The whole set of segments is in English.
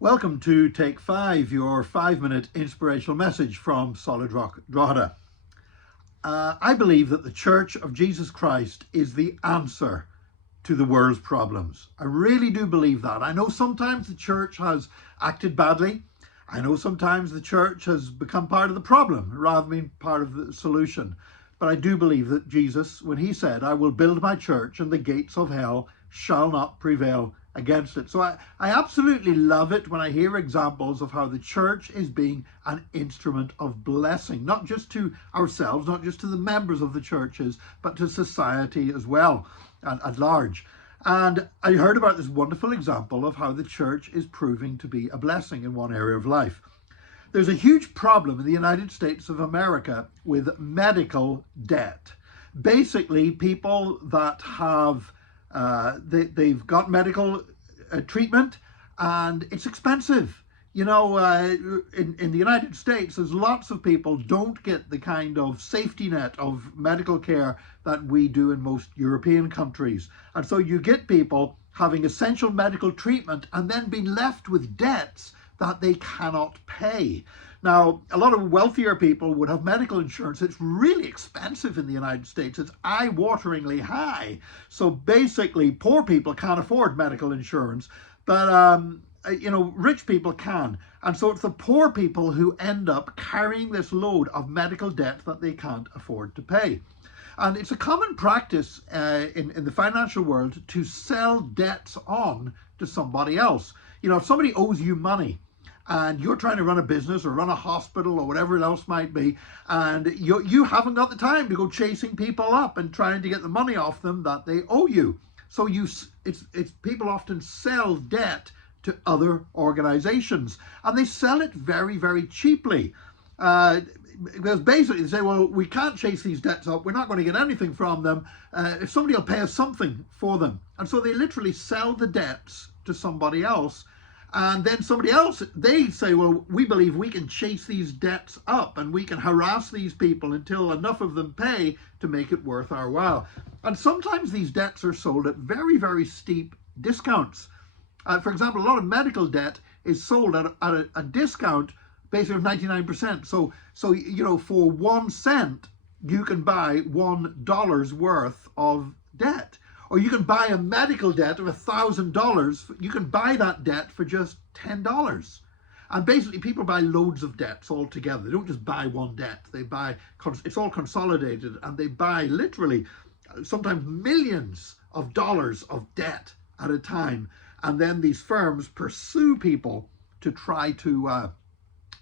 Welcome to Take 5, your 5-minute inspirational message from Solid Rock Drogheda. I believe that the Church of Jesus Christ is the answer to the world's problems. I really do believe that. I know sometimes the church has acted badly. I know sometimes the church has become part of the problem rather than being part of the solution. But I do believe that Jesus, when he said, "I will build my church and the gates of hell shall not prevail against it." So I absolutely love it when I hear examples of how the church is being an instrument of blessing, not just to ourselves, not just to the members of the churches, but to society as well and at large. And I heard about this wonderful example of how the church is proving to be a blessing in one area of life. There's a huge problem in the United States of America with medical debt. Basically, people that have they've got medical treatment and it's expensive. In the United States, there's lots of people don't get the kind of safety net of medical care that we do in most European countries. And so you get people having essential medical treatment and then being left with debts that they cannot pay. Now, a lot of wealthier people would have medical insurance. It's really expensive in the United States. It's eye-wateringly high. So basically, poor people can't afford medical insurance, but rich people can. And so it's the poor people who end up carrying this load of medical debt that they can't afford to pay. And it's a common practice in the financial world to sell debts on to somebody else. If somebody owes you money, and you're trying to run a business or run a hospital or whatever else might be, and you haven't got the time to go chasing people up and trying to get the money off them that they owe you. So it's people often sell debt to other organizations, and they sell it very, very cheaply. Because basically they say, well, we can't chase these debts up. We're not going to get anything from them. If somebody will pay us something for them. And so they literally sell the debts to somebody else. And then somebody else, they say, well, we believe we can chase these debts up and we can harass these people until enough of them pay to make it worth our while. And sometimes these debts are sold at very, very steep discounts. For example, a lot of medical debt is sold at a discount basically of 99%. So for 1 cent, you can buy $1 worth of debt. Or you can buy a medical debt of $1,000. You can buy that debt for just $10. And basically people buy loads of debts all together. They don't just buy one debt. They buy, it's all consolidated, and they buy literally sometimes millions of dollars of debt at a time. And then these firms pursue people to try to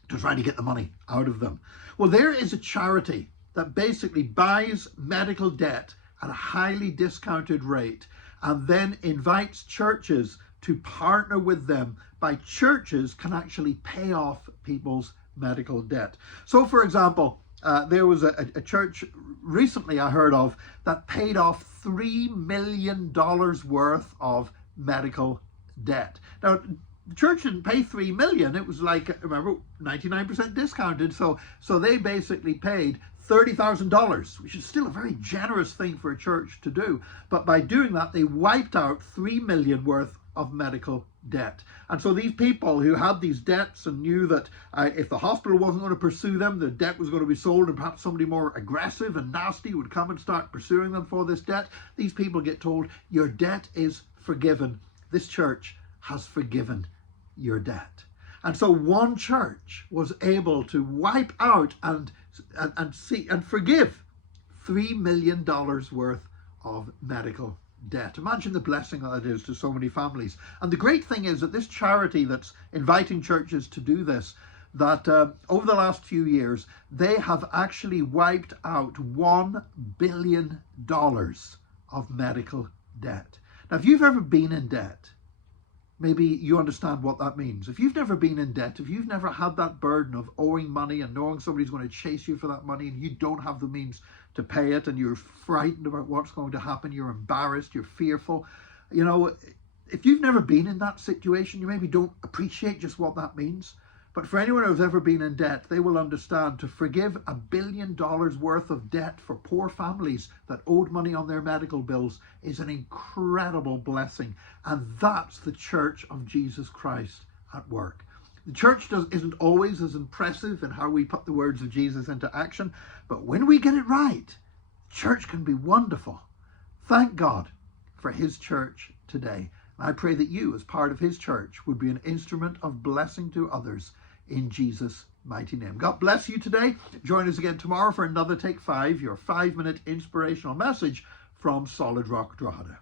get the money out of them. Well, there is a charity that basically buys medical debt at a highly discounted rate and then invites churches to partner with them by churches can actually pay off people's medical debt. So for example, there was a church recently I heard of that paid off $3 million worth of medical debt. Now, the church didn't pay $3 million. It was like, remember, 99% discounted. So they basically paid $30,000, which is still a very generous thing for a church to do. But by doing that, they wiped out $3 million worth of medical debt. And so these people who had these debts and knew that if the hospital wasn't going to pursue them, the debt was going to be sold, and perhaps somebody more aggressive and nasty would come and start pursuing them for this debt, these people get told, your debt is forgiven. This church has forgiven your debt. And so one church was able to wipe out and forgive $3 million worth of medical debt. Imagine the blessing that is to so many families. And the great thing is that this charity that's inviting churches to do this, that over the last few years, they have actually wiped out $1 billion of medical debt. Now, if you've ever been in debt, maybe you understand what that means. If you've never been in debt, if you've never had that burden of owing money and knowing somebody's going to chase you for that money and you don't have the means to pay it and you're frightened about what's going to happen, you're embarrassed, you're fearful, if you've never been in that situation, you maybe don't appreciate just what that means. But for anyone who's ever been in debt, they will understand to forgive $1 billion worth of debt for poor families that owed money on their medical bills is an incredible blessing. And that's the Church of Jesus Christ at work. The church isn't always as impressive in how we put the words of Jesus into action, but when we get it right, church can be wonderful. Thank God for his church today. And I pray that you, as part of his church, would be an instrument of blessing to others in Jesus' mighty name. God bless you today. Join us again tomorrow for another Take 5, your 5-minute inspirational message from Solid Rock Drogheda.